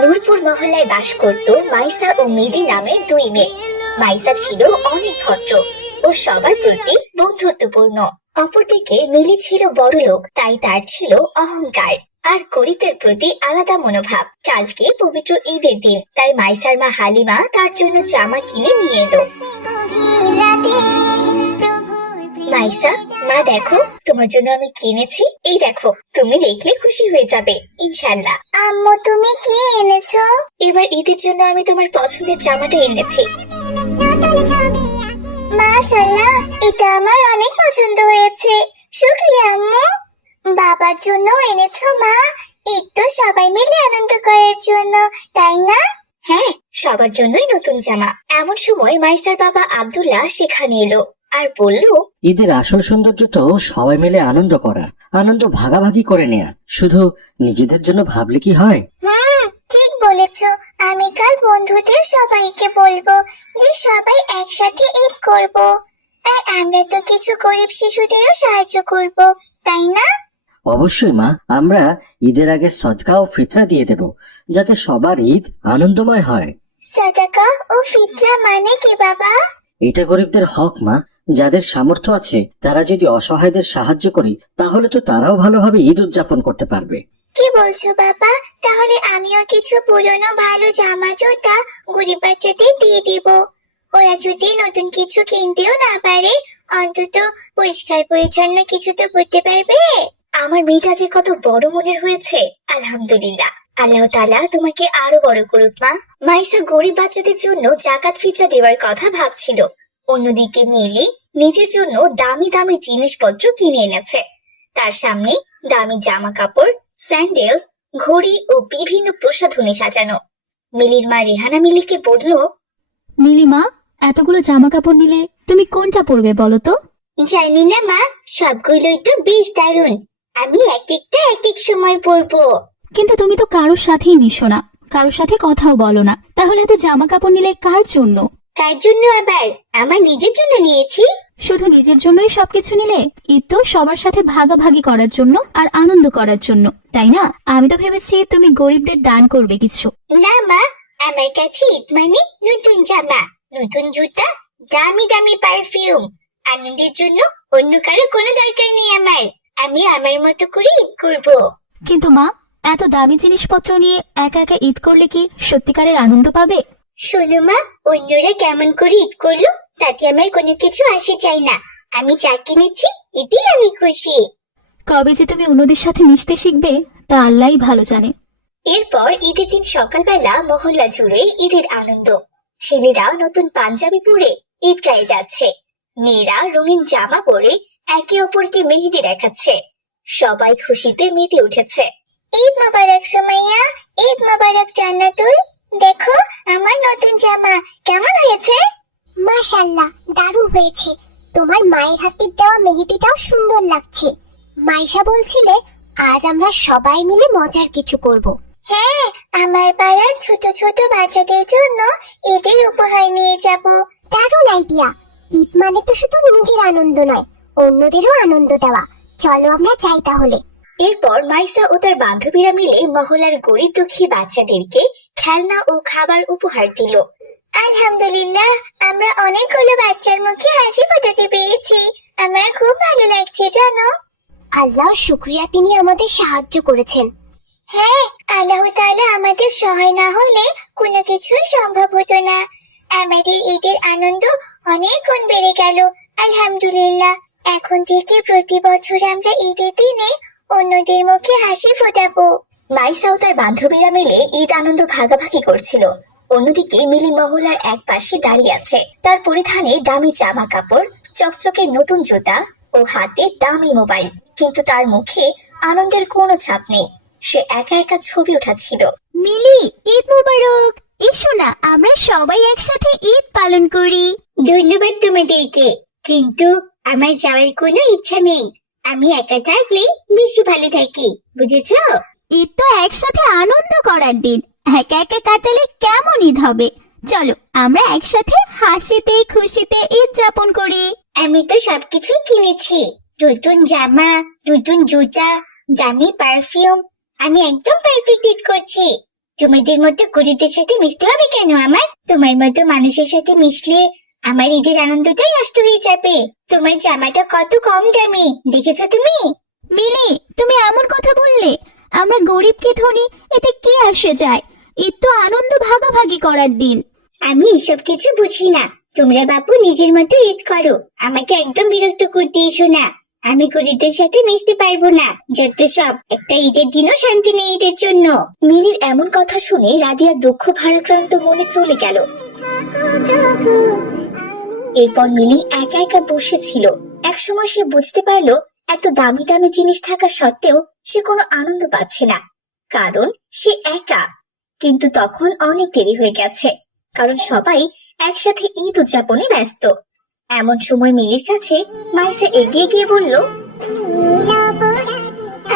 নূরপুর মহল্লায় বাস করত মাইসা ও মিলি নামের দুই মেয়ে। মাইসা ছিল অনেক ভদ্র ও সবার প্রতি বন্ধুত্বপূর্ণ। অপরদিকে মিলি ছিল বড়লোক, তাই তার ছিল অহংকার আর গরিবদের প্রতি আলাদা মনোভাব। কালকে পবিত্র ঈদের দিন, তাই মাইসার মা হালিমা তার জন্য জামা কিনে নিয়ে এলো। মাইসা, মা দেখো, তোমার জন্য আমি কিনেছি। এই দেখো, তুমি দেখলে খুশি হয়ে যাবে ইনশাআল্লাহ। আম্মু, তুমি কি এনেছো? এবার ঈদের জন্য আমি তোমার পছন্দের জামাটা এনেছি। মাশাআল্লাহ, এটা আমার অনেক পছন্দ হয়েছে। শুকরিয়া আম্মু। বাবার জন্য এনেছো মা? ঈদ তো সবাই মিলে আনন্দ করার জন্য, তাই না? হ্যাঁ, সবার জন্যই নতুন জামা। এমন সময় মাইসার বাবা আব্দুল্লাহ সেখানে এলো আর বলল, ঈদের আসল সৌন্দর্য তো সবাই মিলে আনন্দ করা, আনন্দ ভাগাভাগি করে নেয়া। শুধু নিজেদের জন্য ভাবলে কি হয়? ঠিক বলেছো। আমি কাল বন্ধুদের সবাইকে বলবো যে সবাই একসাথে ঈদ করব। আর আমরা তো কিছু গরিব শিশুদেরও সাহায্য করব, তাই না? অবশ্যই মা, আমরা ঈদের আগে সদকা ও ফিতরা দিয়ে দেব, যাতে সবার ঈদ আনন্দময় হয়। সাদাকা ও ফিতরা মানে কি বাবা? এটা গরিবদের হক মা। যাদের সামর্থ্য আছে তারা যদি অসহায়দের সাহায্য করি, তাহলে তো তারাও ভালোভাবে ঈদ উদযাপন করতে পারবে। কি বলছো বাবা? তাহলে আমিও কিছু পুরনো ভালো জামা জুতা গরিব বাচ্চাদের দিয়ে দিব। ওরা যদি নতুন কিছু কিনতেও না পারে, অন্তত পরিষ্কার পরিচ্ছন্ন কিছু তো পড়তে পারবে। আমার মেয়েটা যে কত বড় মনের হয়েছে। আলহামদুলিল্লাহ, আল্লাহ তাআলা তোমাকে আরো বড় করুক মা। মাইসা গরিব বাচ্চাদের জন্য জাকাত ফিতরা দেওয়ার কথা ভাবছিল। অন্যদিকে মিলি নিজের জন্য দামি দামি জিনিসপত্র কিনে এনেছে। তার সামনে দামি জামা কাপড়, স্যান্ডেল, ঘড়ি ও বিভিন্ন প্রসাধনী সাজানো। মিলির মা রেহানা মিলিকে বলল, মিলি মা, এতগুলো জামা কাপড় নিলে তুমি কোনটা পরবে বলো তো? জানি না মা, সবগুলোই তো বেশ দারুণ। আমি এক একটা এক এক সময় পরবো। কিন্তু তুমি তো কারোর সাথেই মিশো না, কারোর সাথে কথাও বলো না, তাহলে এত জামা কাপড় নিলে কার জন্য? কার জন্য আবার? আমার নিজের জন্য নিয়েছি। শুধু নিজের জন্যই সবকিছু নিলে? ঈদ তো সবার সাথে ভাগাভাগি করার জন্য আর আনন্দ করার জন্য, তাই না? আমি তো ভেবেছি তুমি গরিবদের দান করবে কিছু। না মা, আমার কাছে ঈদ মানে নতুন জামা, নতুন জুতা, দামি দামি পারফিউম। আনন্দের জন্য অন্য কারো কোনো দরকার নেই আমার। আমি আমার মতো করে ঈদ করব। কিন্তু মা, এত দামি জিনিসপত্র নিয়ে একা একা ঈদ করলে কি সত্যিকারের আনন্দ পাবে? শোনো মা, অন্যরা কেমন করে ঈদ করলো তাতে আমার কোনো কিছু আসে চাই না। আমি যা কিনেছি এতেই আমি খুশি। কবে যে তুমি অন্যদের সাথে মিশতে শিখবে তা আল্লাহই ভালো জানে। এরপর ঈদের দিন সকালবেলা মহল্লা জুড়ে ঈদের আনন্দ। ছেলেরা নতুন পাঞ্জাবি পরে ঈদগাহে যাচ্ছে, মেয়েরা রঙিন জামা পরে একে অপরকে মেহেদি দেখাচ্ছে। সবাই খুশিতে মেতে উঠেছে। ঈদ মোবারক সুমাইয়া, ঈদ মোবারক জান্নাতুল। দেখো আমার নতুন জামা কেমন হয়েছে? মাশাআল্লাহ, দারুণ হয়েছে। তোমার মায়ের হাতের দেওয়া মেহেদিটাও সুন্দর লাগছে। মাইশা বলছিলে আজ আমরা সবাই মিলে মজার কিছু করব। হ্যাঁ, আমার পাড়ার ছোট ছোট বাচ্চাদের জন্য ঈদের উপহার নিয়ে যাব। দারুণ আইডিয়া। ঈদ মানে তো শুধু নিজের আনন্দ নয়, অন্যদেরও আনন্দ দেওয়া। চলো আমরা যাই তাহলে। এরপর মাইসা ও তার বান্ধবীরা মিলে মহল্লার গরিব দুঃখী বাচ্চাদেরকে খেলনা ও খাবার উপহার দিল। আলহামদুলিল্লাহ, আমরা অনেকগুলো বাচ্চার মুখে হাসি ফোটাতে পেরেছি। আমার খুব ভালো লাগছে জানো। আল্লাহর শুকরিয়া, তিনি আমাদের সাহায্য করেছেন। হ্যাঁ, আল্লাহ তাআলা আমাদের সহায় না হলে কোনো কিছুই সম্ভব হতো না। আমাদের ঈদের আনন্দ অনেক গুণ বেড়ে গেল। আলহামদুলিল্লাহ, এখন থেকে প্রতি বছর আমরা ঈদের দিনে অন্যদের মুখে হাসি ফোটাবো। মাইসা ও তার বান্ধবীরা মিলে ঈদ আনন্দ ভাগাভাগি করছিল। অন্যদিকে মিলি মহল্লার এক পাশে দাঁড়িয়ে আছে। তার পরিধানে দামি জামা কাপড়, চকচকে নতুন জুতা ও হাতে দামি মোবাইল, কিন্তু তার মুখে আনন্দের কোনো ছাপ নেই। সে একা একা ছবি উঠাচ্ছিল। মিলি, ঈদ মোবারক। এসো না, আমরা সবাই একসাথে ঈদ পালন করি। ধন্যবাদ তোমাদেরকে, কিন্তু আমার যাওয়ার কোনো ইচ্ছা নেই। আমি একা থাকলে বেশি ভালো থাকি, বুঝেছো? ঈদ তো একসাথে আনন্দ করার দিন, একা একা কাটালে কেমন ঈদ হবে? চলো আমরা একসাথে হাসিতে খুশিতে ঈদ যাপন করি। আমি তো সবকিছুই কিনেছি, নতুন জামা, নতুন জুতা, দামি পারফিউম। আমি একদম পারফেক্ট ঈদ করছি। তোমাদের মতো গরিবদের সাথে মিশতে হবে কেন আমার? তোমার মতো মানুষের সাথে মিশলে আমার ঈদের আনন্দটাই নষ্ট হয়ে যাবে। তোমার জামাটা কত কম দামি, দেখেছো তুমি? মিলি, তুমি এমন কথা বললে? আমরা গরিব কি ধনী এতে কি আসে যায়? ঈদ তো আনন্দ ভাগাভাগি করার দিন। আমি এসব কিছু বুঝি না। তোমরা বাপু নিজের মতো ঈদ করো, আমাকে একদম বিরক্ত করতে এসো না। আমি গরিবদের সাথে মিশতে পারবো না। যত সব, একটা ঈদের দিনও শান্তি নেই ঈদের জন্য। মিলির এমন কথা শুনে রাদিয়া দুঃখ ভারাক্রান্ত মনে চলে গেল। এরপর মিলি একা একা বসেছিল। একসময় সে বুঝতে পারলো এত দামি দামি জিনিস থাকা সত্ত্বেও সে কোনো আনন্দ পাচ্ছে না, কারণ সে একা। কিন্তু তখন অনেক দেরি হয়ে গেছে, কারণ সবাই একসাথে ঈদ উদযাপনে ব্যস্ত। এমন সময় মিলির কাছে মাইসা এগিয়ে গিয়ে বলল,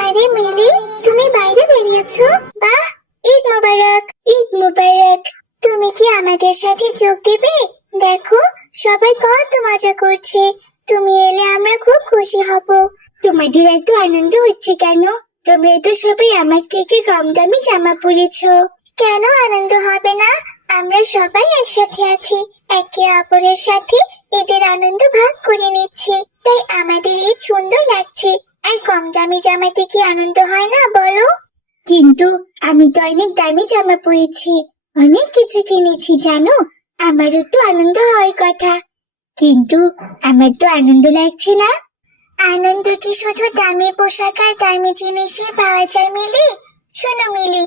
আরে মিলি, তুমি বাইরে বেরিয়েছো? বাহ, ঈদ মোবারক। ঈদ মোবারক। তুমি কি আমাদের সাথে যোগ দিবে? দেখো সবাই কত মজা করছে। তুমি এলে আমরা খুব খুশি হব। তোমাদের এত আনন্দ হচ্ছে কেন? তোমরা তো সবাই আমার থেকে কম দামি জামা পরেছো। কেন আনন্দ হবে না? আমরা সবাই একসাথে আছি, একে অপরের সাথে ঈদের আনন্দ ভাগ করে নিচ্ছি, তাই আমাদের ঈদ সুন্দর লাগছে। আর কম দামি জামাতে কি আনন্দ হয় না বলো? কিন্তু আমি তো অনেক দামি জামা পরেছি, অনেক কিছু কিনেছি জানো। আমারও তো আনন্দ হওয়ার কথা, কিন্তু আমার তো আনন্দ লাগছে না। আনন্দ কি শুধু দামি পোশাক আর দামি জিনিসই পাওয়া যায় মিলি? শোনো মিলি,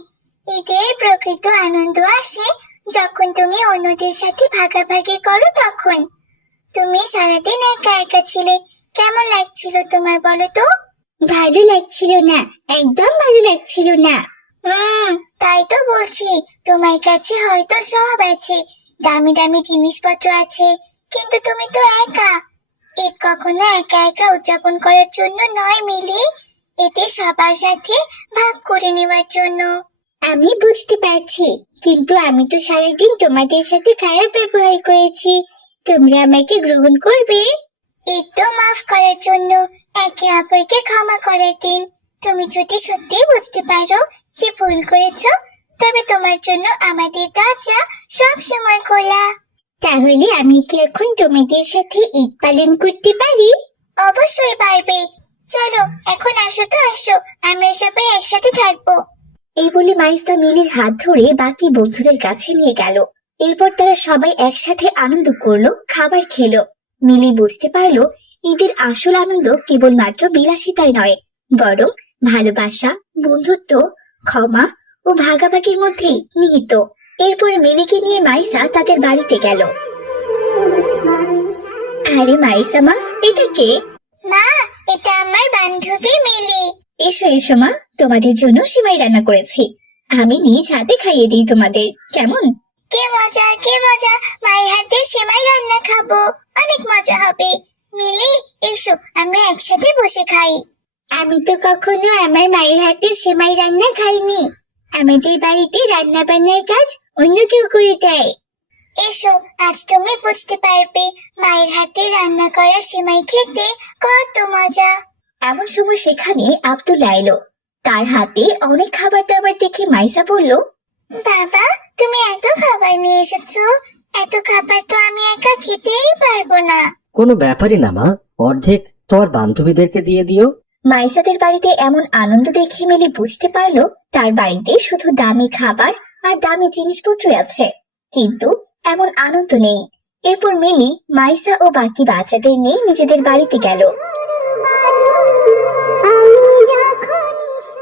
ঈদের প্রকৃত আনন্দ আসে যখন তুমি অন্যদের সাথে ভাগাভাগি করো তখন। তুমি সারাদিন একা একা ছিলে, কেমন লাগছিল তোমার বলো তো? ভালো লাগছিল না, একদম ভালো লাগছিল না। তাই তো বলছি, তোমার কাছে হয়তো সব আছে, দামি দামি জিনিসপত্র আছে, কিন্তু তুমি তো একা। ঈদ কখনো একা একা উদযাপন করার জন্য নয় মিলি, এতে সবার সাথে ভাগ করে নেওয়ার জন্য। আমি বুঝতে পারছি, কিন্তু আমি তো সারাদিন তোমাদের সাথে খারাপ ব্যবহার করেছি, তোমরা আমাকে গ্রহণ করবে? ঈদ তো মাফ করার জন্য, একে অপরকে ক্ষমা করার দিন। তুমি যদি সত্যি বুঝতে পারো যে ভুল করেছো, তবে তোমার জন্য আমাদের দরজা সব সময় খোলা। তাহলে আমি কি এখন তোমাদের সাথে ঈদ পালন করতে পারি? অবশ্যই পারবে। চলো এখন আসো তো আসো, আমরা সবাই একসাথে থাকবো। এই বলে মাইসা মিলির হাত ধরে বাকি বন্ধুদের কাছে নিয়ে গেল। এরপর তারা সবাই একসাথে আনন্দ করলো, খাবার খেলো। মিলি বুঝতে পারলো ঈদের আসল আনন্দ কেবলমাত্র বিলাসিতায় নয়, বরং ভালোবাসা, বন্ধুত্ব, ক্ষমা ও ভাগাভাগির মধ্যেই নিহিত। এরপর মিলিকে নিয়ে মাইসা তাদের বাড়িতে গেল। আরে মাইসা মা, এটা কে? মা, এটা আমার বান্ধবী মিলি। এসো এসো মা, তোমাদের জন্য সিমাই রান্না করেছি। আমি নিজ হাতে খাইয়ে দিই তোমাদের, কেমন? কে মজা, কে মজা, মায়ের হাতে সেমাই রান্না খাবো, অনেক মজা হবে। মিলি এসো, আমরা একসাথে বসে খাই। আমি তো কখনো আমার মায়ের হাতের সেমাই রান্না খাইনি। আমাদের বাড়িতে রান্না বান্নার কাজ অন্য কেউ করে দেয়। এসো, আজ তুমি বুঝতে পারবে মায়ের হাতে রান্না করা সেমাই খেতে কত মজা। এমন সময় সেখানে আব্দুল্লাহ এলো। তার হাতে অনেক খাবার দাবার দেখে মাইসা বলল, বাবা, তুমি এত খাবার নিয়ে এসেছো, এত খাবার তো আমি একা খেতেই পারবো না। কোনো ব্যাপারই না মা, অর্ধেক তোমার বান্ধবীদেরকে দিয়ে দিও। মাইসাদের বাড়িতে এমন আনন্দ দেখে মিলি বুঝতে পারলো তার বাড়িতে শুধু দামি খাবার আর দামি জিনিসপত্র আছে, কিন্তু এমন আনন্দ নেই। এরপর মিলি মাইসা ও বাকি বাচ্চাদের নিয়ে নিজেদের বাড়িতে গেল।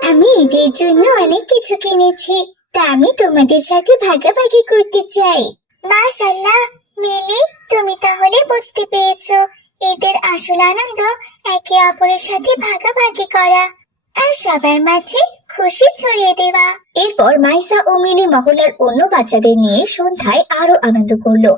আমি ঈদের জন্য অনেক কিছু কিনেছি, তা আমি তোমাদের সাথে ভাগাভাগি করতে চাই। মাশাআল্লাহ, মিলি তুমি তাহলে বুঝতে পেরেছো ঈদের আসল আনন্দ একে অপরের সাথে ভাগাভাগি করা আর সবার মাঝে খুশি ছড়িয়ে দেওয়া। এরপর মাইসা ও মিলি মহল্লার অন্য বাচ্চাদের নিয়ে সন্ধ্যায় আরো আনন্দ করলো।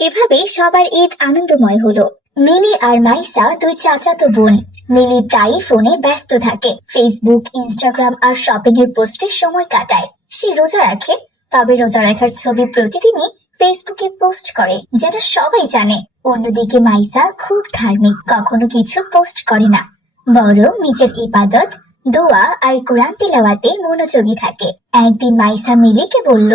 এভাবে সবার ঈদ আনন্দময় হলো। মিলি আর মাইসা দুই চাচাতো বোন। মিলি প্রায়ই ফোনে ব্যস্ত থাকে, ফেসবুক, ইনস্টাগ্রাম আর শপিং এর পোস্টে সময় কাটায়। সে রোজা রাখে, তবে রোজা রাখার ছবি প্রতিদিনই ফেসবুকে পোস্ট করে, যেটা সবাই জানে। অন্যদিকে মাইসা খুব ধার্মিক, কখনো কিছু পোস্ট করে না, বরং নিজের ইবাদত, দোয়া আর কোরআন তিলাওয়াতে মনোযোগী থাকে। একদিন মাইসা মিলিকে বলল,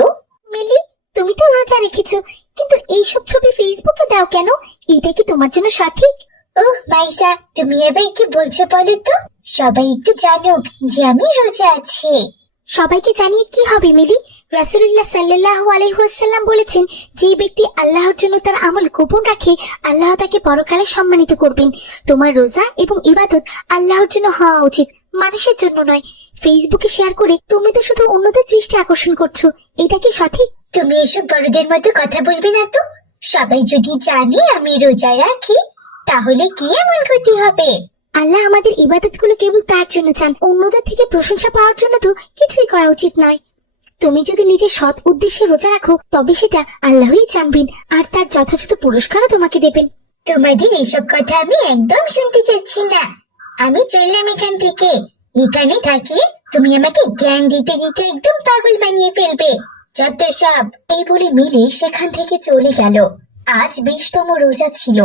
মিলি, তুমি তো রোজা রেখেছো, কিন্তু এইসব ছবি ফেসবুকে দাও কেন? এটা কি তোমার জন্য সঠিক? ওহ মাইসা, তুমি এবার কি বলছো বলো তো? সবাই একটু জানুক যে আমি রোজা আছি। সবাইকে জানিয়ে কি হবে মিলি? রাসূলুল্লাহ সাল্লাল্লাহু আলাইহি ওয়াসাল্লাম বলেছেন, যে ব্যক্তি আল্লাহর জন্য তার আমল গোপন রাখে, আল্লাহ তাকে পরকালে সম্মানিত করবেন। তোমার রোজা এবং ইবাদত আল্লাহর জন্য হওয়া উচিত, মানুষের জন্য নয়। ফেসবুকে শেয়ার করে তুমি তো শুধু অন্যদের দৃষ্টি আকর্ষণ করছো। এটা কি সঠিক? তুমি এসব বড়দের মতো কথা বলবে না তো। সবাই যদি জানে আমি রোজা রাখি, তাহলে কি এমন ক্ষতি হবে? আল্লাহ আমাদের ইবাদতগুলো কেবল তার জন্য চান, অন্যদের থেকে প্রশংসা পাওয়ার জন্য তো কিছুই করা উচিত নয়। তুমি যদি নিজের সৎ উদ্দেশ্যে রোজা রাখো, তবে সেটা আল্লাহই জানবেন, আর তার যথাযথ পুরস্কারও তোমাকে দেবেন। তোমাদের এসব কথা আমি একদম শুনতে চাচ্ছি না। আমি চললাম এখান থেকে। এখানে থাকলে তুমি আমাকে জ্ঞান দিতে দিতে একদম পাগল বানিয়ে ফেলবে। যত সব। এই বলে মিলি সেখান থেকে চলে গেল। আজ 20তম রোজা ছিল।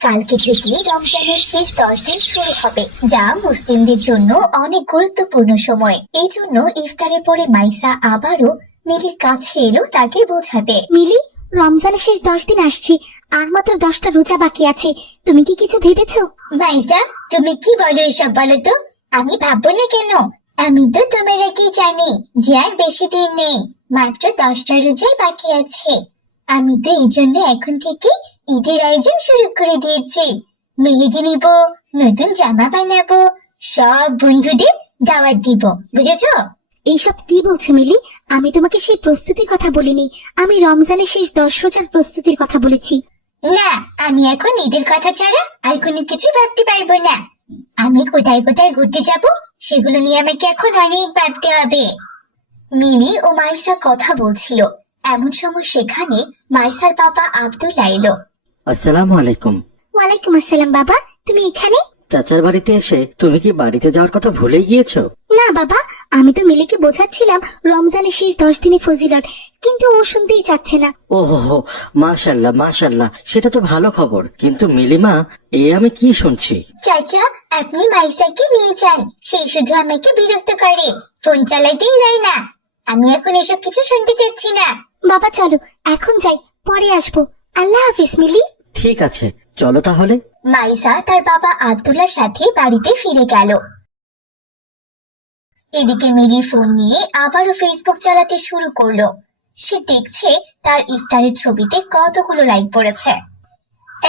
কালকে থেকে রমজানের শেষ 10 দিন শুরু হবে, যা মুসলিমদের জন্য অনেক গুরুত্বপূর্ণ সময়। এই জন্য ইফতারের পরে মাইসা আবারও মিলির কাছে এলো তাকে বোঝাতে। মিলি, রমজানের শেষ 10 দিন আসছে, আর মাত্র 10টা রোজা বাকি আছে। তুমি কি কিছু ভেবেছো? মাইসা, তুমি কি বলো এসব? বলো তো। আমি ভাববো না কেন? আমি তো তোমার আগে জানি যে আর বেশি দিন নেই, মাত্র 10টা রোজাই বাকি আছে। আমি তো এই জন্য এখন থেকে ঈদের আয়োজন শুরু করে দিয়েছি। মেহেদি নিব, নতুন জামা বানাবো, সব বন্ধুদের দাওয়াত দিব, বুঝেছো? এইসব কি বলছো মিলি? আমি তোমাকে সেই প্রস্তুতির কথা বলিনি, আমি রমজানের শেষ 10 রোজার প্রস্তুতির কথা বলেছি। না, আমি এখন ঈদের কথা ছাড়া আর কোনো কিছু ভাবতে পারবো না। আমি কোথায় কোথায় ঘুরতে যাব, সেগুলো নিয়ে আমাকে এখন অনেক ভাবতে হবে। মিলি ও মাইসা কথা বলছিল, এমন সময় সেখানে মাইসার বাবা আব্দুল্লাহ এলো। আসসালামু আলাইকুম। ওয়ালাইকুম আসসালাম। বাবা, তুমি এখানে? চাচার বাড়িতে এসে তুমি কি বাড়িতে যাওয়ার কথা ভুলেই গিয়েছো? না বাবা, আমি তো মিলিকে বোঝাচ্ছিলাম রমজানের শেষ 10 দিনে ফজিলত, কিন্তু ও শুনতেই চাচ্ছে না। ওহো, মাশাল্লাহ মাশাল্লাহ, সেটা তো ভালো খবর। কিন্তু মিলিমা, এ আমি কি শুনছি? চাচা, আপনি মাইসাকে নিয়ে যান, সে শুধু আমাকে বিরক্ত করে, ফোন চালাতেই দেয় না। আমি এখন এসব কিছু শুনতে চাচ্ছি না। বাবা চলো এখন যাই, পরে আসবো। আল্লাহ হাফিজ মিলি। ঠিক আছে, চলো তাহলে। মাইসা তার বাবা আব্দুল্লাহর সাথে বাড়িতে ফিরে গেল। এদিকে মিলি ফোন নিয়ে আবারও ফেসবুক চালাতে শুরু করলো। সে দেখছে তার ইফতারের ছবিতে কতগুলো লাইক পড়েছে।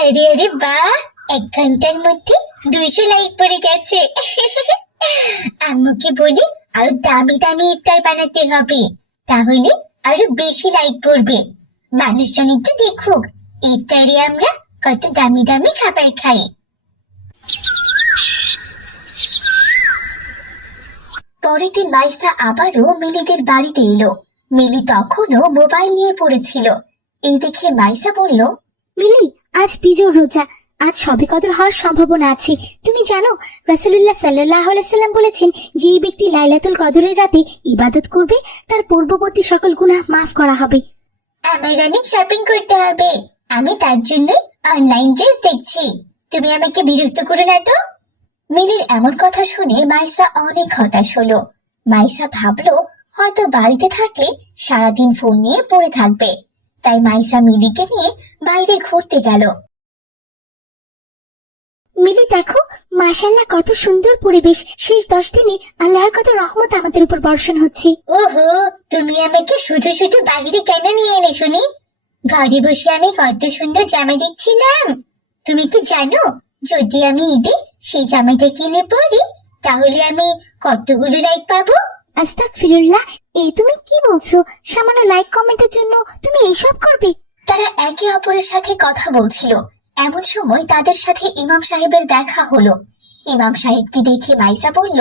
আরে আরে বাহ, 1 ঘন্টার মধ্যে 200 লাইক পড়ে গেছে। আম্মুকে বলি আরো দামি দামি ইফতার বানাতে হবে, তাহলে আরো বেশি লাইক পড়বে। মানুষজন একটু দেখুক ইফতারে আমরা কত দামি দামি খাবার খাই। পরের দিন মাইসা আবারও মিলিদের বাড়িতে এলো। মিলি তখনও মোবাইল নিয়ে পড়েছিল। এই দেখে মাইসা বলল, মিলি, আজ বিজোড় রোজা, আজ সবে কদর হওয়ার সম্ভাবনা আছে। তুমি জানো রাসূলুল্লাহ সাল্লাল্লাহু আলাইহি ওয়াসাল্লাম বলেছেন, যে ব্যক্তি লাইলাতুল কদরের রাতে ইবাদত করবে, তার পূর্ববর্তী সকল গুনাহ মাফ করা হবে। আমার অনেক শপিং করতে হবে, আমি তার জন্যই অনলাইন ড্রেস দেখছি। তুমি আমাকে বিরক্ত করো না তো। মিলির এমন কথা শুনে মাইসা অনেক হতাশ হলো। মাইসা ভাবলো হয়তো বাড়িতে থাকলে সারাদিন ফোন নিয়ে পড়ে থাকবে, তাই মাইসা মিলিকে নিয়ে বাইরে ঘুরতে গেল। মিলি দেখো, মাশাআল্লাহ কত সুন্দর পরিবেশ। শেষ 10 দিনে আল্লাহর কত রহমত আমাদের উপর বর্ষণ হচ্ছে। ওহো, তুমি আমাকে শুধু শুধু বাইরে কেন নিয়ে এলে শুনি? ঘরে বসে আমি কত সুন্দর জামা দেখছিলাম। তুমি কি জানো, যদি আমি ঈদে সেই জামাটা কিনে পরি, তাহলে আমি কতগুলো লাইক পাবো? আস্তাগফিরুল্লাহ, এই তুমি কি বলছো? সামান্য লাইক কমেন্টের জন্য তুমি এইসব করবে? তারা একে অপরের সাথে কথা বলছিল। এমন সময় তাদের সাথে ইমাম সাহেবের দেখা হলো। ইমাম সাহেবকে দেখে মাইসা বলল,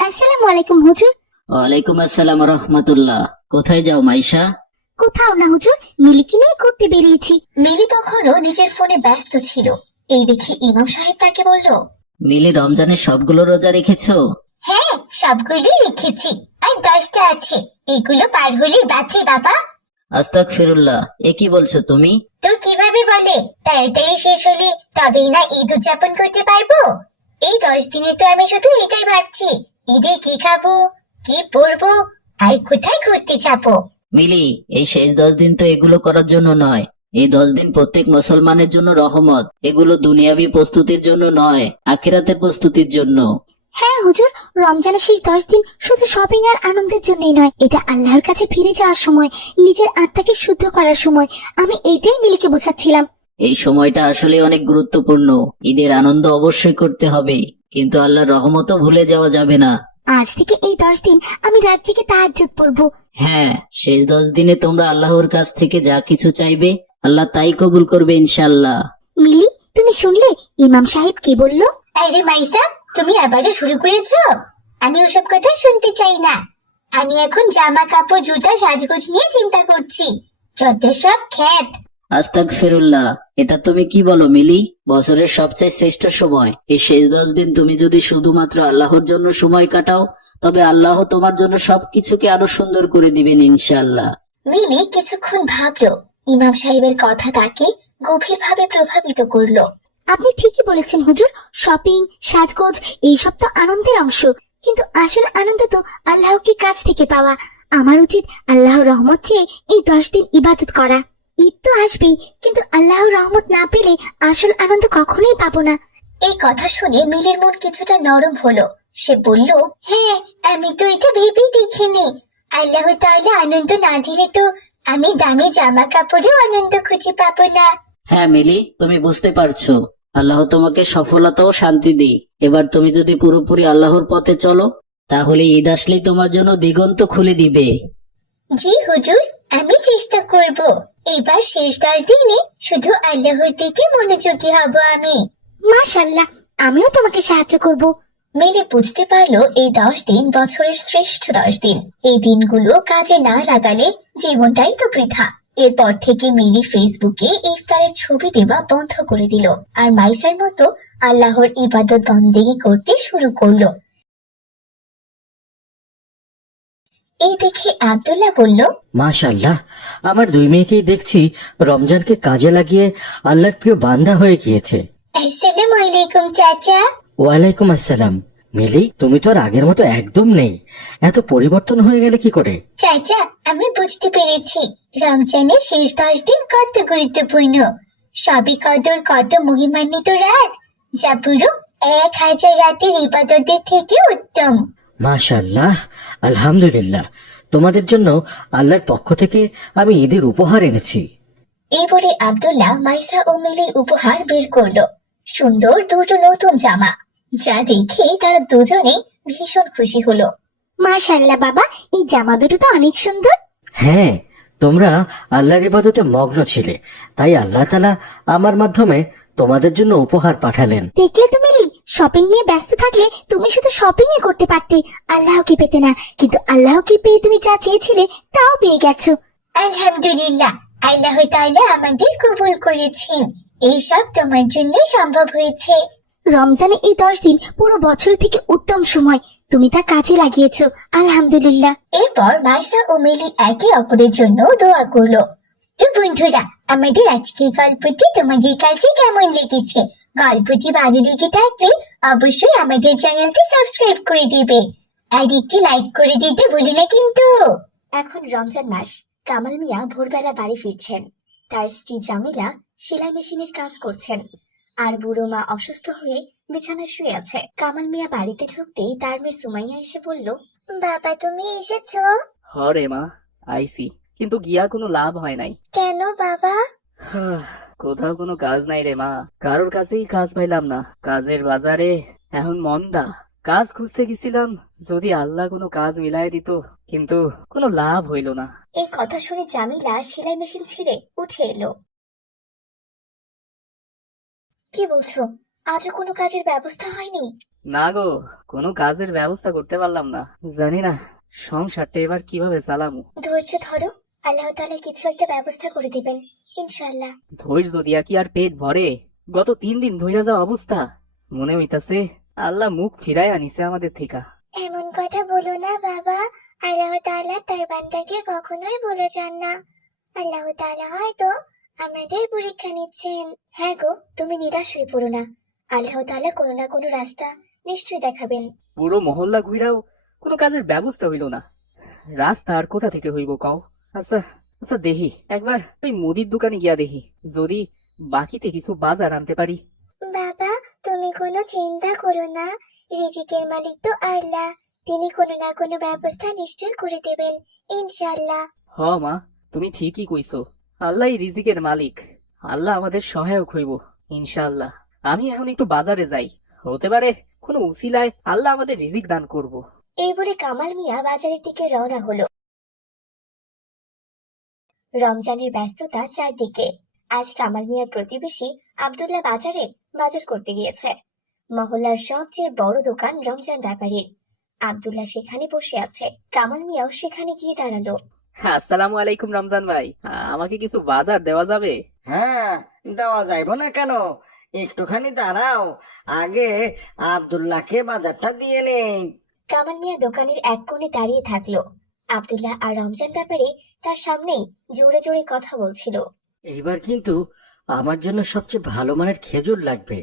আসসালামু আলাইকুম হুজুর। ওয়ালাইকুম আসসালাম রহমতুল্লাহ। কোথায় যাও মাইশা? কোথাও না হুজুর, মিলিকে নিয়ে ঘুরতে বেরিয়েছি। মিলি তখনও নিজের ফোনে ব্যস্ত ছিল। এই দেখে ইমাম সাহেব তাকে বলল, মিলি রমজানের সবগুলো রোজা রেখেছো? হ্যাঁ, সবগুলোই লিখেছি, আর 10টা আছে। এগুলো পার হলে বাঁচি বাবা। আস্তাগফিরুল্লাহ, এ কি বলছো তুমি? তো কিভাবে বলে? তাড়াতাড়ি শেষ হলে তবেই না ঈদ উদযাপন করতে পারবো। এই 10 দিনে তো আমি শুধু এটাই ভাবছি, ঈদে কি খাবো, কি পরবো, আর কোথায় ঘুরতে যাবো? মিলি, এই শেষ 10 দিন তো এগুলো করার জন্য নয়। এই 10 দিন প্রত্যেক মুসলমানের জন্য রহমত। এগুলো দুনিয়াবি প্রস্তুতির জন্য নয়, আখিরাতের প্রস্তুতির জন্য। হ্যাঁ হুজুর, রমজানের শেষ 10 দিন শুধু শপিং আর আনন্দের জন্যই নয়, এটা আল্লাহর কাছে ফিরে যাওয়ার সময়, নিজের আত্মাকে শুদ্ধ করার সময়। আমি এইটাই মিলিকে বোঝাচ্ছিলাম। এই সময়টা আসলে অনেক গুরুত্বপূর্ণ। ঈদের আনন্দ অবশ্যই করতে হবে, কিন্তু আল্লাহর রহমতও ভুলে যাওয়া যাবে না। আজ থেকে এই 10 দিন আমি রাত জেগে তাহাজ্জুদ পড়বো। হ্যাঁ, শেষ 10 দিনে তোমরা আল্লাহর কাছ থেকে যা কিছু চাইবে আল্লাহ তাই কবুল করবে ইনশাআল্লাহ। মিলি, তুমি শুনলে ইমাম সাহেব কি বললো? আরে মাইসা, তুমি আবারও শুরু করেছো? আমি ওসব কথা শুনতে চাই না। আমি এখন জামা কাপড়, জুতা, সাজগোজ নিয়ে চিন্তা করছি। যত সব খ্যাত। আস্তাগফিরুল্লাহ, এটা তুমি কি বলো মিলি? বছরের সবচেয়ে শ্রেষ্ঠ সময় এই শেষ 10 দিন তুমি যদি শুধুমাত্র আল্লাহর জন্য সময় কাটাও, তবে আল্লাহ তোমার জন্য সবকিছুকে আরো সুন্দর করে দিবেন ইনশাআল্লাহ। মিলি কিছুক্ষণ ভাবলো। ইমাম সাহেবের কথা তাকে গভীরভাবে প্রভাবিত করলো। আপনি ঠিকই বলেছেন হুজুর, শপিং, সাজগোজ এইসব তো আনন্দের অংশ, কিন্তু আসল আনন্দ তো আল্লাহকে কাছ থেকে পাওয়া। আমার উচিত আল্লাহর রহমত চেয়ে এই 10 দিন ইবাদত করা। ঈদ তো আসবেই, কিন্তু আল্লাহর রহমত না পেলে আসল আনন্দ কখনোই পাবো না। এই কথা শুনে মিলির মন কিছুটা নরম হলো। সে বলল, হ্যাঁ, আমি তো এটা ভেবেই দেখিনি। আল্লাহ তাআলা আনন্দ না দিলে তো আমি দামি জামা কাপড়েও আনন্দ খুঁজে পাবো না। হ্যাঁ মিলি, তুমি বুঝতে পারছো। আল্লাহ তোমাকে সফলতা ও শান্তি দিই। এবার তুমি যদি পুরোপুরি আল্লাহর পথে চলো, তাহলে ঈদ আসলেই তোমার জন্য দিগন্ত খুলে দিবে। জি হুজুর, আমি চেষ্টা করব। এবার শেষ 10 দিনে শুধু আল্লাহর দিকে মনোযোগী হব আমি। মাশাআল্লাহ, আমিও তোমাকে সাহায্য করব। মিলি বুঝতে পারলো এই 10 দিন বছরের শ্রেষ্ঠ 10 দিন। এই দিনগুলো কাজে না লাগালে জীবনটাই তো বৃথা। এরপর থেকে মিলি ফেসবুকে ইফতারের ছবি দেওয়া বন্ধ করে দিল, আর মাইসার মতো আল্লাহর ইবাদত বন্দেগী করতে শুরু করলো। এই দেখে আব্দুল্লাহ বলল, মাশাআল্লাহ, আমার 2 মেয়েকেই দেখছি রমজানকে কাজে লাগিয়ে আল্লাহর প্রিয় বান্দা হয়ে গিয়েছে। আসসালামু আলাইকুম চাচা। ওয়ালাইকুম আসসালাম। মিলি, তুমি তো আর আগের মতো একদম নেই। এত পরিবর্তন হয়ে গেলে কি করে? চাচা, আমি বুঝতে পেরেছি রমজানের শেষ 10 দিন কত গুরুত্বপূর্ণ। সবে কদর কত মহিমান্বিত রাত, যা পুরো 1000 রাতের ইবাদতের থেকে উত্তম। মাশাআল্লাহ, আলহামদুলিল্লাহ। তোমাদের জন্য আল্লাহর পক্ষ থেকে আমি ঈদের উপহার এনেছি। এই বলে আব্দুল্লাহ মাইসা ও মিলির উপহার বের করলো। সুন্দর দুটো নতুন জামা, যা দেখে তারা দুজনেই ভীষণ খুশি হলো। মাশাআল্লাহ বাবা, এই জামা দুটো তো অনেক সুন্দর। হ্যাঁ, তোমরা আল্লাহর ইবাদতে মগ্ন ছিলে, তাই আল্লাহ তাআলা আমার মাধ্যমে তোমাদের জন্য উপহার পাঠালেন। দেখলে তো মিলি, শপিং নিয়ে ব্যস্ত থাকলে তুমি শুধু শপিং ই করতে পারতে, আল্লাহকে পেতে না। কিন্তু আল্লাহকে পেয়ে তুমি যা চেয়েছিলে তাও পেয়ে গেছো। আলহামদুলিল্লাহ, আল্লাহ তাআলা আমাদের কবুল করেছেন। এইসব তোমার জন্য সম্ভব হয়েছে। রমজানে এই 10 দিন পুরো বছর থেকে উত্তম সময়, তুমি তা কাজে লাগিয়েছো, আলহামদুলিল্লাহ। এরপর মাইসা ও মিলি একে অপরের জন্য দোয়া করলো। তো বন্ধুরা, আমাদের আজকের গল্পটি তোমাদের কাছে কেমন লেগেছে? গল্পটি ভালো লেগে থাকলে অবশ্যই আমাদের চ্যানেলটি সাবস্ক্রাইব করে দিবে, আর একটি লাইক করে দিতে ভুলি না কিন্তু। এখন রমজান মাস। কামাল মিয়া ভোরবেলা বাড়ি ফিরছেন। তার স্ত্রী জামিলা সেলাই মেশিনের কাজ করছেন, আর বুড়ো মা অসুস্থ হয়ে বিছানায় শুয়ে আছে। কামাল মিয়া বাড়িতে ঢুকতেই তার মেয়ে সুমাইয়া এসে বলল, বাবা তুমি এসেছো? হরে মা, আইসি, কিন্তু গিয়া কোনো লাভ হয় নাই। কেন বাবা? কোথাও কোনো কাজ নাই রে মা, কারোর কাছেই কাজ পাইলাম না। কাজের বাজারে এখন মন্দা। কাজ খুঁজতে গেছিলাম, যদি আল্লাহ কোনো কাজ মিলাই দিত, কিন্তু কোনো লাভ হইল না। এই কথা শুনে জামিলা সেলাই মেশিন ছেড়ে উঠে এলো। কি বলছো? আজও কোনো কাজের ব্যবস্থা হয়নি? না গো, কোনো কাজের ব্যবস্থা করতে পারলাম না। জানি না সংসারটা এবার কিভাবে চালামু। ধৈর্য ধরো, আল্লাহ তাআলা কিছু একটা ব্যবস্থা করে দিবেন ইনশাআল্লাহ। ধৈর্য দিয়া কি আর পেট ভরে? গত 3 দিন ধইরা যাওয়া অবস্থা, মনে হইতাছে আল্লাহ মুখ ফিরাই আনিছে আমাদের থেকে। এমন কথা বলো না বাবা, আল্লাহ তাআলা তার বান্দাকে কখনোই ভুলে যান না। আল্লাহ তাআলা হয়তো আমাদের পরীক্ষা নিচ্ছেন। হ্যাঁ গো, তুমি নিরাশ হয়ে পড়ো না, আল্লাহ তাআলা কোনো না কোনো রাস্তা নিশ্চয়ই দেখাবেন। পুরো মহল্লা ঘুরাও কোনো কাজের ব্যবস্থা হইল না। রাস্তা আর কোথা থেকে হইব কও? আচ্ছা আচ্ছা, দেখি একবার ওই মুদির দোকানে গিয়া দেখি যদি বাকিতে কিছু বাজার আনতে পারি। বাবা, তুমি কোনো চিন্তা করো না, রিজিকের মালিক তো আল্লাহ, তিনি কোনো না কোনো ব্যবস্থা নিশ্চয় করে দেবেন ইনশাআল্লাহ। হ মা, তুমি ঠিকই কইছো। আল্লাহই রিজিকের মালিক, আল্লাহ আমাদের সহায়ক হইব ইনশাআল্লাহ। আমি এখন একটু বাজারে যাই, হতে পারে কোনো উসিলায় আল্লাহ আমাদের রিজিক দান করব। এই বলে কামাল মিয়া বাজারের দিকে রওনা হলো। রমজানের ব্যস্ততা চারদিকে। আজ কামাল মিয়ার প্রতিবেশী আব্দুল্লাহ বাজারে বাজার করতে গিয়েছে। মহল্লার সবচেয়ে বড় দোকান রমজান ব্যাপারীর। আব্দুল্লাহ সেখানে বসে আছে। কামাল মিয়াও সেখানে গিয়ে দাঁড়ালো। আসসালামু আলাইকুম রমজান ভাই, আমাকে কিছু বাজার দেওয়া যাবে? হ্যাঁ, দেওয়া যাইব না কেন? একটুখানি দাঁড়াও, আগে আব্দুল্লাহকে বাজারটা দিয়ে নেই। কামাল মিয়া দোকানের এক কোণে দাঁড়িয়ে থাকলো। আব্দুল্লাহ আর রমজান ব্যাপারী তার সামনেই জোরে জোরে কথা বলছিল। এইবার কিন্তু আমার জন্য সবচেয়ে ভালো মানের খেজুর লাগবে।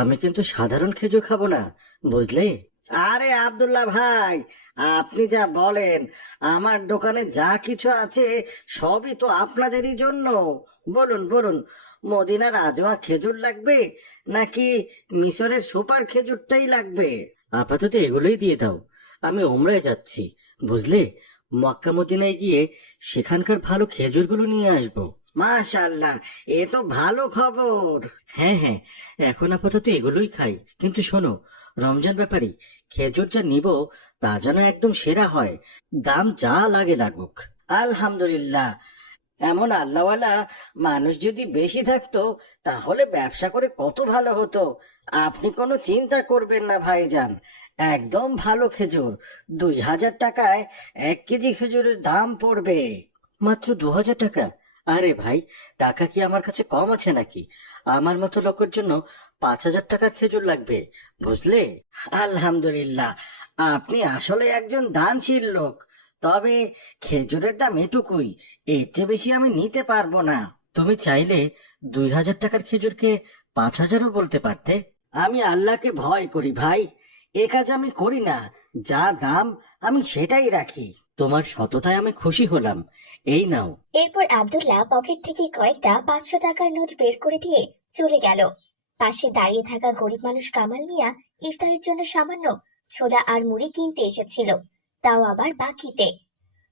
আমি কিন্তু সাধারণ খেজুর খাবো না, বুঝলে? আরে আব্দুল্লাহ ভাই, আপনি যা বলেন, আমার দোকানে যা কিছু আছে সবই তো আপনাদেরই জন্য। বলুন বলুন, মদিনার আজওয়া খেজুর লাগবে নাকি মিশরের সুপার খেজুরটাই লাগবে? আপাতত এগুলোই দিয়ে দাও, আমি ওমরায় যাচ্ছি, বুঝলে? মক্কা মদিনায় গিয়ে সেখানকার ভালো খেজুরগুলো নিয়ে আসবো। মাশাআল্লাহ, এ তো ভালো খবর। হ্যাঁ হ্যাঁ, এখন আপাতত এগুলোই খাই। কিন্তু শোনো রমজান ব্যাপারী, খেজুর যা নিব তা যেন একদম সেরা হয়, দাম যা লাগে লাগুক। আলহামদুলিল্লাহ, এমন আল্লাহওয়ালা মানুষ যদি বেশি থাকতো তাহলে ব্যবসা করে কত ভালো হতো। আপনি কোনো চিন্তা করবেন না ভাইজান, একদম ভালো খেজুর। 2000 টাকায় 1 কেজি খেজুরের দাম পড়বে। মাত্র 2000 টাকা? আরে ভাই, টাকা কি আমার কাছে কম আছে নাকি? আমার মতো লোকের জন্য 5000 টাকার খেজুর লাগবে, বুঝলে? আলহামদুলিল্লাহ, আপনি আসলে একজন দানশীল লোক। তবে খেজুরের দাম এটুকুই, এর চেয়ে বেশি আমি নিতে পারবো না। তুমি চাইলে 2000 টাকার খেজুরকে 5000ও বলতে পারতে। আমি আল্লাহকে ভয় করি ভাই, এ কাজ আমি করি না। যা দাম আমি সেটাই রাখি। তোমার সততায় আমি খুশি হলাম, এই নাও। এরপর আব্দুল্লাহ পকেট থেকে কয়েকটা 500 টাকার নোট বের করে দিয়ে চলে গেল। পাশে দাঁড়িয়ে থাকা গরিব মানুষ কামাল মিয়া ইফতারের জন্য সামান্য ছোলা আর মুড়ি কিনতে এসেছিল, তাও আবার বাকিতে।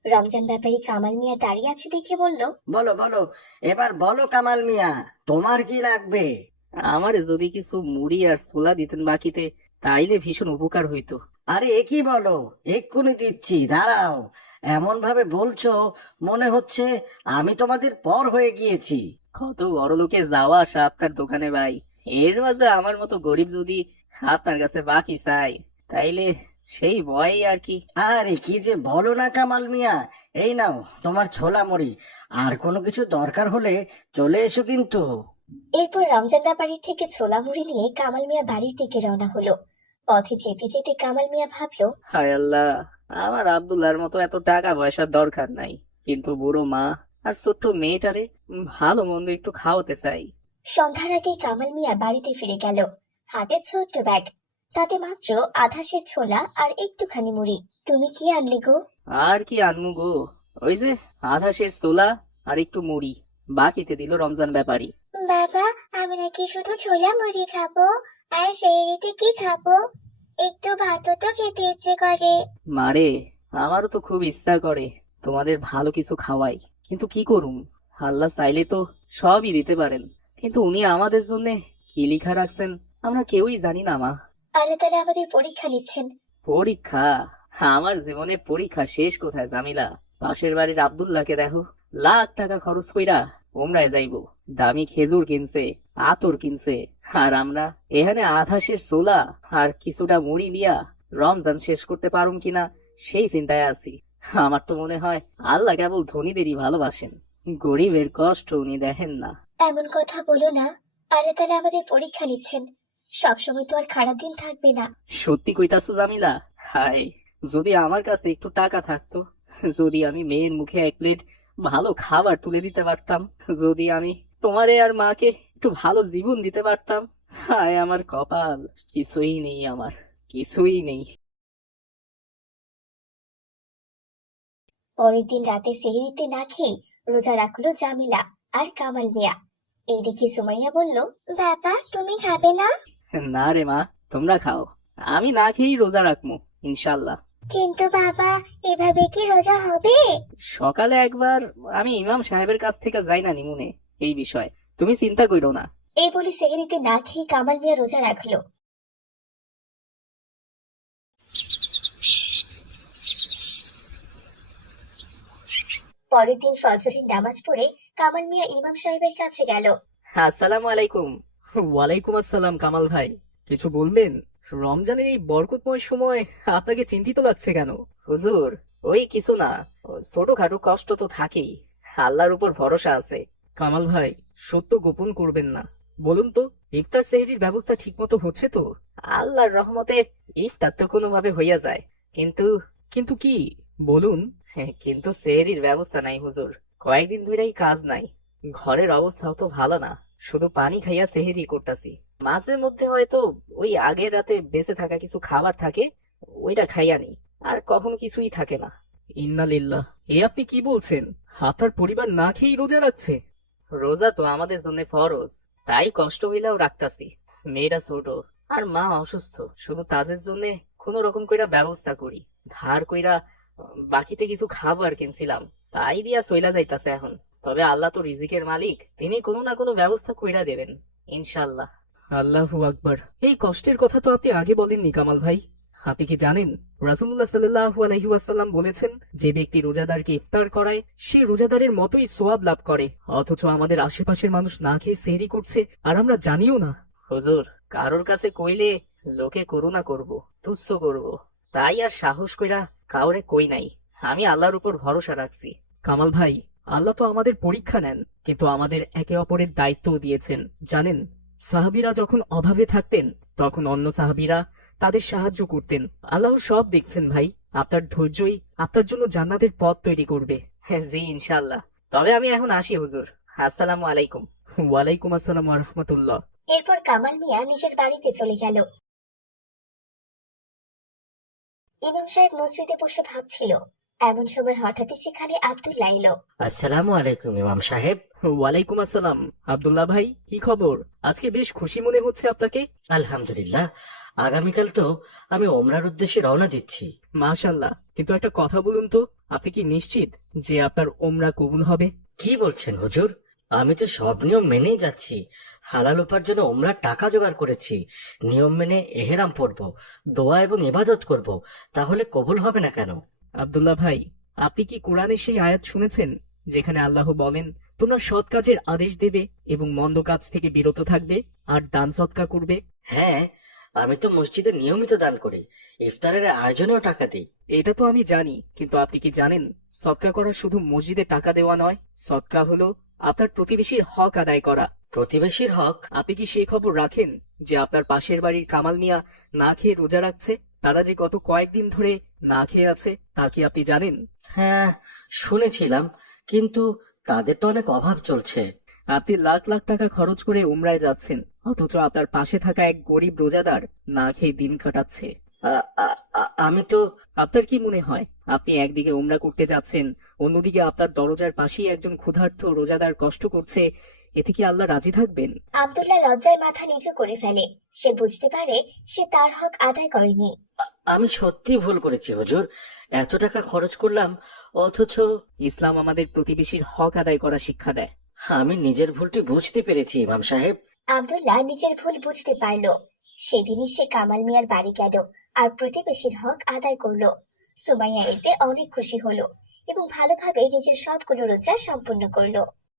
রমজান ব্যাপারী কামাল মিয়া দাঁড়িয়ে আছে দেখে বলল, বলো বলো, এবার বলো কামাল মিয়া, তোমার কি লাগবে? আমার যদি কিছু মুড়ি আর ছোলা দিতেন বাকিতে, তাইলে ভীষণ উপকার হইতো। আরে এ কি বলো, এক্ষুনি দিচ্ছি, দাঁড়াও। এমন ভাবে বলছো মনে হচ্ছে আমি তোমাদের পর হয়ে গিয়েছি। কত বড় লোকের যাওয়া আসা আপনার দোকানে ভাই, এর মাঝে আমার মতো গরিব যদি আপনার কাছে বাকি চাই, তাইলে সেই ভয়ই আর কি। আরে কি যে বলো না কামাল মিয়া, এই নাও তোমার ছোলা মুড়ি, আর কোনো কিছু দরকার হলে চলে এসো কিন্তু। এরপর রমজান ব্যাপারীর থেকে ছোলা মুড়ি নিয়ে কামাল মিয়া বাড়ির দিকে রওনা হলো। পথে যেতে যেতে কামাল মিয়া ভাবলো, হায় আল্লাহ, আমার আব্দুল্লাহর মতো এত টাকা পয়সার দরকার নাই, কিন্তু বুড়ো মা আর ছোট্ট মেয়েটারে ভালো মন্দ একটু খাওয়াতে চাই। সন্ধ্যার আগেই কামাল মিয়া বাড়িতে ফিরে গেল। হাতে ছোট্ট ব্যাগ, তাতে মাত্র আধাশের ছোলা আর একটুখানি মুড়ি। তুমি কি আনলে গো? আর কি আনমু গো, ওই যে আধা শেষ তোলা আর একটু মুড়ি বাকিতে দিল রমজান ব্যাপারী। বাবা, আমি নাকি শুধু ছোলা মুড়ি খাবো, আর সেহরিতে কি খাবো? একটু ভাতও তো খেতে ইচ্ছে করে। মারে, আমারও তো খুব ইচ্ছা করে তোমাদের ভালো কিছু খাওয়াই, কিন্তু কি করুম, আল্লাহ চাইলে তো সবই দিতে পারেন, কিন্তু উনি আমাদের জন্য কি লিখা রাখছেন আমরা কেউই জানি না মা। আল্লাহ তাআলা আমাদের পরীক্ষা নিচ্ছেন। পরীক্ষা? আমার জীবনে পরীক্ষা শেষ কোথায় জামিলা? পাশের বাড়ির আব্দুল্লাহকে দেখো, লাখ টাকা খরচ কইরা ওমরায় যাইবো, দামি খেজুর কিনছে, আতর কিনছে, আর আমরা এখানে আধা শেষ ছোলা আর কিছুটা মুড়ি নিয়া রমজান শেষ করতে পারুম কিনা সেই চিন্তায় আছি। আমার তো মনে হয় আল্লাহ কেবল ধনীদেরই ভালোবাসেন, গরিবের কষ্ট উনি দেখেন না। এমন কথা বলো না, আল্লাহ তাআলা আমাদের পরীক্ষা নিচ্ছেন, সবসময় তো আর খারাপ দিন থাকবে না। সত্যি কইতাছো জামিলা? হায়, যদি আমার কাছে একটু টাকা থাকতো, যদি আমি মেয়ের মুখে 1 প্লেট ভালো খাবার তুলে দিতে পারতাম, যদি আমি তোমারে আর মাকে একটু ভালো জীবন দিতে পারতাম। হায় আমার কপাল, কিছুই নেই, আমার কিছুই নেই। পরের দিন রাতে সেহরিতে না খেয়ে রোজা রাখলো জামিলা আর কামাল মিয়া। এই দেখে সুমাইয়া বলল, বাবা তুমি খাবে না? না রে মা, তোমরা খাও, আমি না খেয়েই রোজা রাখবো ইনশাল্লাহ। কিন্তু বাবা এভাবে কি রোজা হবে? সকালে একবার আমি ইমাম সাহেবের কাছ থেকে যাই না নিমুনে এই বিষয়, তুমি চিন্তা করো না। এই বলে সেহরিতে না খেয়ে কামাল মিয়া রোজা রাখলো। পরের দিন ফজরের নামাজ পড়ে কামাল মিয়া ইমাম সাহেবের কাছে গেল। আসসালামু আলাইকুম। ওয়ালাইকুম আসসালাম কামাল ভাই, কিছু বলবেন? রমজানের এই বরকতময় সময় আপনাকে চিন্তিত লাগছে কেন? হুজুর, ওই কিছু না, ছোটখাটো কষ্ট তো থাকেই, আল্লাহর উপর ভরসা আছে। কামাল ভাই, সত্য গোপন করবেন না, বলুন তো ইফতার সেহরির ব্যবস্থা ঠিকমতো হচ্ছে তো? আল্লাহর রহমতে ইফতার তো কোনোভাবে হইয়া যায়, কিন্তু কিন্তু কি বলুন? কিন্তু সেহরির ব্যবস্থা নাই হুজুর, কয়েকদিন ধরেই কাজ নাই, ঘরের অবস্থাও তো ভালো না, শুধু পানি খাইয়া সেহেরি করতাছি। মাঝে মধ্যে হয়তো ওই আগের রাতে বেঁচে থাকা কিছু খাবার থাকে, ওইটা খাইয়া নি, আর কখনো কিছুই থাকে না। ইন্নালিল্লাহ, এ আপনি কি বলছেন? আপনার পরিবার না খেয়েই রোজা রাখছে? রোজা তো আমাদের জন্য ফরজ, তাই কষ্ট হইলেও রাখতাছি। মেয়েরা ছোট আর মা অসুস্থ, শুধু তাদের জন্য কোনো রকম কইরা ব্যবস্থা করি, ধার কইরা বাকিতে কিছু খাবার কিনছিলাম, তাই দিয়া চইলা যাইতাছে এখন। তবে আল্লাহ তো রিজিকের মালিক, তিনি কোনো না কোনো ব্যবস্থা কইরা দেবেন ইনশাআল্লাহ। আল্লাহু আকবার। এই কষ্টের কথা তো আপনি আগে বলেননি কামাল ভাই। আপনি কি জানেন রাসূলুল্লাহ সাল্লাল্লাহু আলাইহি ওয়াসাল্লাম বলেছেন, যে ব্যক্তি রোজাদারকে ইফতার করায় সে রোজাদারের মতোই সওয়াব লাভ করে, অথচ আমাদের আশেপাশের মানুষ না খেয়ে সেহরি করছে আর আমরা জানিও না। হুজুর, কারোর কাছে কইলে লোকে করুণা করব, তুচ্ছ করব, তাই আর সাহস কইরা কাউরে কই নাই। আমি আল্লাহর উপর ভরসা রাখছি। কামাল ভাই, আল্লাহ তো আমাদের পরীক্ষা নেন, কিন্তু আমাদের একে অপরের দায়িত্বও দিয়েছেন। জানেন, সাহাবীরা যখন অভাবে থাকতেন তখন অন্য সাহাবীরা তাদের সাহায্য করতেন। আল্লাহ সব দেখছেন ভাই, আপনার ধৈর্যই আপনার জন্য জান্নাতের পথ তৈরি করবে। জি ইনশাআল্লাহ। তবে আমি এখন আসি হুজুর, আসসালামু আলাইকুম। ওয়ালাইকুম আসসালাম ওয়া রাহমাতুল্লাহ। এরপর কামাল মিয়া নিজের বাড়িতে চলে গেল। ইমাম সাহেব মসজিদে বসে ভাবছিল, এমন সময় হঠাৎই সেখানে আব্দুল্লাহ এলো। আসসালামু আলাইকুম ইমাম সাহেব। ওয়ালাইকুম আসসালাম। আব্দুল্লাহ ভাই, কি খবর? আজকে বেশ খুশি মনে হচ্ছে আপনাকে। আলহামদুলিল্লাহ, আগামীকাল তো আমি ওমরার উদ্দেশ্যে রওনা দিচ্ছি। মাশাআল্লাহ, কিন্তু একটা কথা বলুন তো, আপনি কি নিশ্চিত যে আপনার ওমরা কবুল হবে? কি বলছেন হুজুর? আমি তো সব নিয়ম মেনেই যাচ্ছি। হালাল উপার্জনে ওমরার টাকা জোগাড় করেছি, নিয়ম মেনে এহেরাম পরব, দোয়া এবং ইবাদত করব, তাহলে কবুল হবে না কেন? আব্দুল্লাহ ভাই, আপনি কি কোরআনে সেই আয়াত শুনেছেন যেখানে আল্লাহ বলেন, তোমরা সৎ কাজের আদেশ দেবে এবং মন্দ কাজ থেকে বিরত থাকবে আর দান সৎকা করবে? হ্যাঁ, আমি তো মসজিদে নিয়মিত দান করি, ইফতারের আয়োজনেও টাকা দিই। এটা তো আমি জানি, কিন্তু আপনি কি জানেন সৎকা করা শুধু মসজিদে টাকা দেওয়া নয়, সৎকা হলো আপনার প্রতিবেশীর হক আদায় করা। প্রতিবেশীর হক? আপনি কি সেই খবর রাখেন যে আপনার পাশের বাড়ির কামাল মিয়া না খেয়ে রোজা রাখছে? তারা যে গত কয়েকদিন ধরে না খেয়ে আছে, তা কি আপনি জানেন? হ্যাঁ, শুনেছিলাম, কিন্তু তাদের তো অনেক অভাব চলছে। আপনি লাখ লাখ টাকা খরচ করে উমরায় যাচ্ছেন, অথচ আপনার পাশে থাকা এক গরিব রোজাদার না খেয়ে দিন কাটাচ্ছে। আমি তো... আপনার কি মনে হয় আপনি একদিকে উমরা করতে যাচ্ছেন, অন্যদিকে আপনার দরজার পাশেই একজন ক্ষুধার্ত রোজাদার কষ্ট করছে, এতে কি আল্লাহ রাজি থাকবেন? আব্দুল্লাহ লজ্জায় মাথা নিচু করে ফেলে। সে বুঝতে পারে সে তার হক আদায় করেনি। আমি সত্যি ভুল করেছি হুজুর, এত টাকা খরচ করলাম, অথচ... ইসলাম আমাদের প্রতিবেশীর হক আদায় করা শিক্ষা দেয়। আমি নিজের ভুলটি বুঝতে পেরেছি ইমাম সাহেব। আব্দুল্লাহ নিজের ভুল বুঝতে পারলো। সেদিনই সে কামাল মিয়ার বাড়ি গেল আর প্রতিবেশীর হক আদায় করলো। সুমাইয়া এতে অনেক খুশি হলো এবং ভালোভাবে নিজের সবগুলো রোজা সম্পূর্ণ করলো।